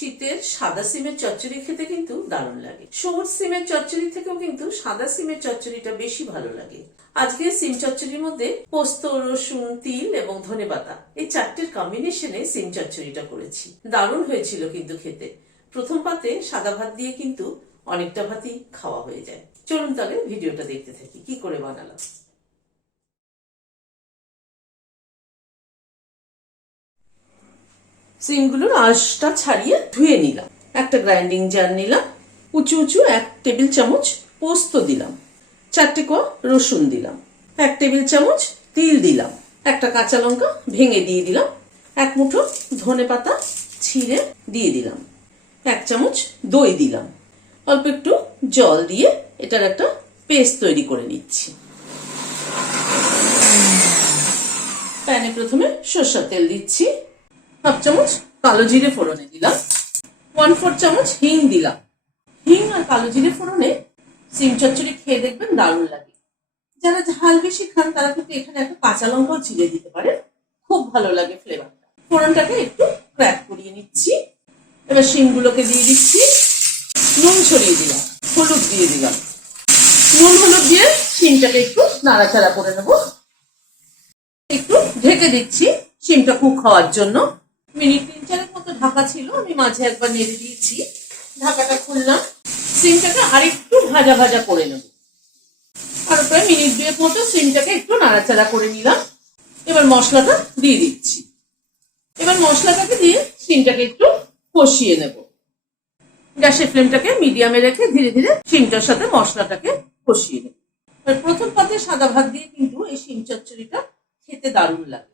শীতের সাদা সিমের চচ্চড়ি খেতে কিন্তু দারুণ লাগে। সবুজ সিমের চচ্চড়ি থেকেও কিন্তু সাদা সিমের চচ্চড়িটা বেশি ভালো লাগে। আজকে সিম চচ্চড়ির মধ্যে পোস্ত, রসুন, তিল এবং ধনেপাতা এই চারটের কম্বিনেশনে সিম চচ্চড়িটা করেছি। দারুণ হয়েছিল কিন্তু খেতে। প্রথম পাতে সাদা ভাত দিয়ে কিন্তু অনেকটা ভাতই খাওয়া হয়ে যায়। চলুন তাহলে ভিডিওটা দেখতে থাকি কি করে বানালাম। সিমগুলোর আঁশটা ছাড়িয়ে ধুয়ে নিলাম। একটা গ্রাইন্ডিং জার নিলাম। উঁচু উঁচু 1 টেবিল চামচ পোস্ত দিলাম। 4টে কোয়া রসুন দিলাম। 1 টেবিল চামচ তিল দিলাম। একটা কাঁচা লঙ্কা ভেঙে দিয়ে দিলাম। 1 মুঠো ধনেপাতা ছিঁড়ে দিয়ে দিলাম। 1 চামচ দই দিলাম। অল্প একটু জল দিয়ে এটার একটা পেস্ট তৈরি করে নিচ্ছি। প্যানে প্রথমে সরষের তেল দিচ্ছি। 1/2 চামচ কালো জিরে ফোড়নে দিলাম। 1/4 চামচ হিং দিলাম। হিং আর কালো জিরে ফোড়নে সিম চচ্চড়ি খেয়ে দেখবেন দারুণ লাগে। যারা ঝাল বেশি খান তারা কিন্তু এখানে একটা কাঁচা লঙ্কাও চিড়ে দিতে পারে, খুব ভালো লাগে ফ্লেভারটা। ফোড়নটাকে একটু ক্র্যাক করিয়ে নিচ্ছি। এবার শিমগুলোকে দিয়ে দিচ্ছি। নুন ছড়িয়ে দিলাম, হলুদ দিয়ে দিলাম। নুন হলুদ দিয়ে শিমটাকে একটু নাড়াচাড়া করে নেব। একটু ঢেকে দিচ্ছি শিমটা কুক হওয়ার জন্য। মিনিট 3-4 মতো ঢাকা ছিল, আমি মাঝে একবার নেড়ে দিয়েছি। ঢাকাটা খুললাম। সিমটাকে আরেকটু ভাজা ভাজা করে নেব। আর প্রায় মিনিট 2 মতো সিমটাকে একটু নাড়াচাড়া করে নিলাম। এবার মশলাটা দিয়ে দিচ্ছি। এবার মশলাটাকে দিয়ে সিমটাকে একটু কষিয়ে নেব। গ্যাসের ফ্লেমটাকে মিডিয়ামে রেখে ধীরে ধীরে সিমটার সাথে মশলাটাকে কষিয়ে নেব। প্রথম পাতে সাদা ভাত দিয়ে কিন্তু এই সিম চচ্চড়িটা খেতে দারুণ লাগে।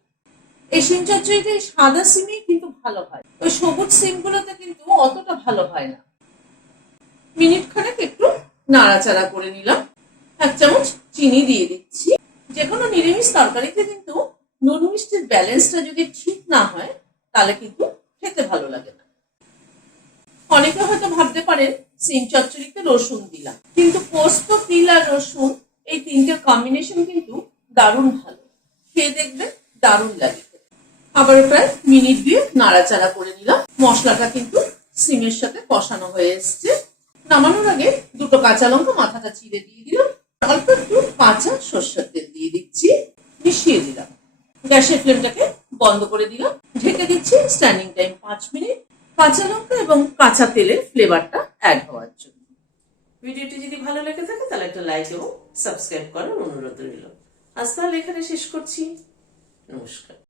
এই সিম চচ্চড়িটা এই সাদা সিমেই কিন্তু ভালো হয়, ওই সবুজ সিমগুলোতে কিন্তু অতটা ভালো হয় না। মিনিট খানেক একটু নাড়াচাড়া করে নিলাম। 1 চামচ চিনি দিয়ে দিচ্ছি। যে কোনো নিরামিষ তরকারিতে কিন্তু নুন মিষ্টির ব্যালেন্সটা যদি ঠিক না হয় তাহলে কিন্তু খেতে ভালো লাগে না। অনেকে হয়তো ভাবতে পারেন সিম চচ্চড়িতে রসুন দিলাম, কিন্তু পোস্ত, তিল আর রসুন এই তিনটের কম্বিনেশন কিন্তু দারুণ ভালো। খেয়ে দেখবেন দারুণ লাগে। আবার প্রায় মিনিট 2 নাড়াচাড়া করে নিলাম। মশলাটা কিন্তু সিমের সাথে কষানো হয়ে এসছে। নামানোর আগে 2টো কাঁচা লঙ্কা মাথাটা চিড়ে দিয়ে দিলাম। অল্প একটু কাঁচা সরষের তেল দিয়ে দিচ্ছি, মিশিয়ে দিলাম। গ্যাসের ফ্লেমটাকে বন্ধ করে দিলাম। ঢেকে দিচ্ছি স্ট্যান্ডিং টাইম 5 মিনিট, কাঁচা লঙ্কা এবং কাঁচা তেলের ফ্লেভারটা অ্যাড হওয়ার জন্য। ভিডিওটি যদি ভালো লেগে থাকে তাহলে একটা লাইক এবং সাবস্ক্রাইব করার অনুরোধ রইল। আজ তাহলে এখানে শেষ করছি। নমস্কার।